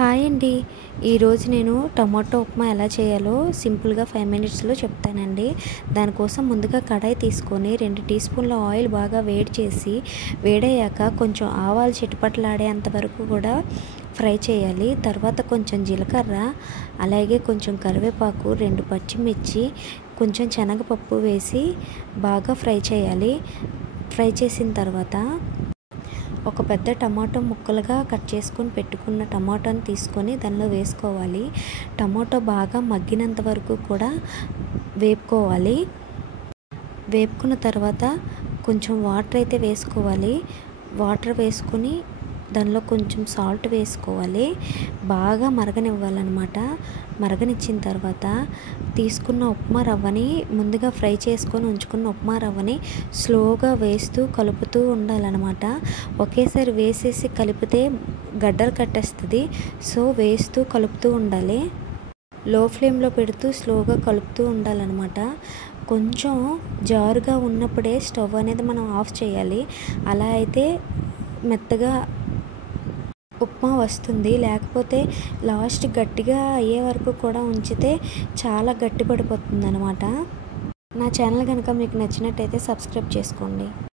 Hi అండి. ఈరోజు నేను టమాటో ఉప్మా ఎలా చేయాలో సింపుల్గా 5 మినిట్స్లో చెప్తానండి. దానికోసం ముందుగా కడాయి తీసుకొని 2 టీ స్పూన్ల ఆయిల్ బాగా వేడి చేసి వేడయ్యాక కొంచెం ఆవాలు చిటపటలాడేంత వరకు కూడా ఫ్రై చేయాలి. తర్వాత కొంచెం జీలకర్ర, అలాగే కొంచెం కరివేపాకు, 2 పచ్చిమిర్చి, కొంచెం శనగపప్పు వేసి బాగా ఫ్రై చేయాలి. ఫ్రై చేసిన తర్వాత ఒక పెద్ద టమాటో ముక్కలుగా కట్ చేసుకొని పెట్టుకున్న టమాటోని తీసుకొని దానిలో వేసుకోవాలి. టమాటో బాగా మగ్గినంత వరకు కూడా వేపుకోవాలి. వేపుకున్న తర్వాత కొంచెం వాటర్ అయితే వేసుకోవాలి. వాటర్ వేసుకొని దానిలో కొంచెం సాల్ట్ వేసుకోవాలి. బాగా మరగనివ్వాలన్నమాట. మరగనిచ్చిన తర్వాత తీసుకున్న ఉప్మా రవ్వని, ముందుగా ఫ్రై చేసుకొని ఉంచుకున్న ఉప్మా రవ్వని స్లోగా వేస్తూ కలుపుతూ ఉండాలన్నమాట. ఒకేసారి వేసేసి కలిపితే గడ్డలు కట్టేస్తుంది. సో వేస్తూ కలుపుతూ ఉండాలి. లో ఫ్లేమ్లో పెడుతూ స్లోగా కలుపుతూ ఉండాలన్నమాట. కొంచెం జారుగా ఉన్నప్పుడే స్టవ్ అనేది మనం ఆఫ్ చేయాలి. అలా అయితే మెత్తగా ఉప్మా వస్తుంది. లేకపోతే లాస్ట్ గట్టిగా అయ్యే వరకు కూడా ఉంచితే చాలా గట్టి పడిపోతుంది అన్నమాట. నా ఛానల్ కనుక మీకు నచ్చినట్టయితే సబ్స్క్రైబ్ చేసుకోండి.